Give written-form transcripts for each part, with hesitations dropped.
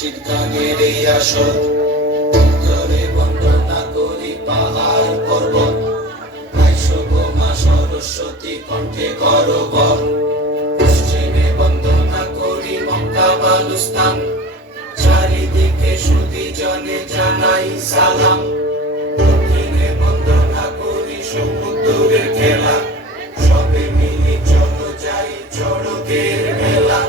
মুর্শিদ গানের এই আসর ধরে বন্দনা করি পাহাড় পর্বত আইসো গো মা সরস্বতী কণ্ঠে করো বল পশ্চিমে বন্দনা করি মক্কা বালুস্তান চারিদিকে সুধী জনে জানাই সালাম দক্ষিণে বন্দনা করি সমুদ্রের খেলা সবে মিলি চলো যাই চড়কের মেলা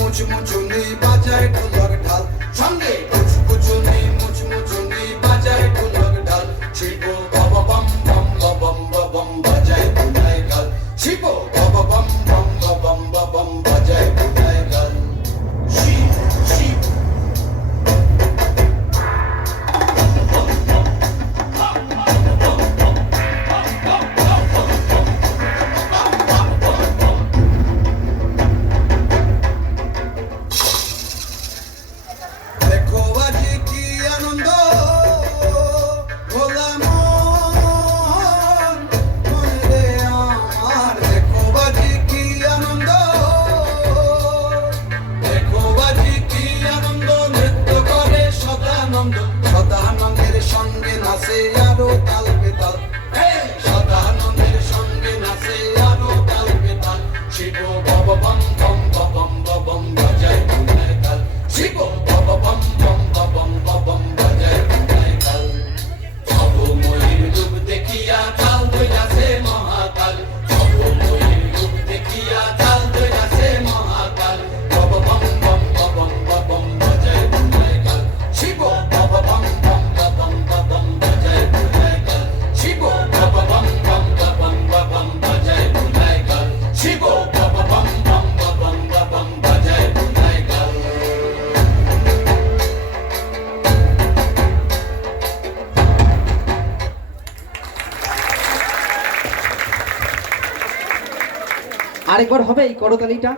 মুচমুচুনি বাজায় ঢোলক ঢাল সঙ্গে মুচমুচুনি মুচমুচুনি বাজায় ঢোলক ঢাল শিব বাবা বম বম বম বম বাজায় বুনাই গাল শিব বাবা বম বম বম বম বাজায় বুনাই গাল শিব শিব সদানন্দের সঙ্গে নাচে আরো তাল বেতাল সদানন্দের সঙ্গে নাচে আরো তাল বেতাল শিব বাবা বম বম বম বম বাজায় বুনাই গাল শিব বাবা বম বম বম বম বাজায় বুনাই গাল সব ময়ূর রূপ দেখিয়া তাল ধইরাছে মহাকাল সব ময়ূর রূপ দেখিয়া তাল ধইরাছে মহাকাল বাবা বম বম বম বম বাজায় বুনাই গাল শিব বাবা বম আরেকবার হবে এই করতালিটা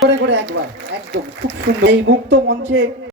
করে করে একবার একদম খুব সুন্দর এই মুক্ত মঞ্চে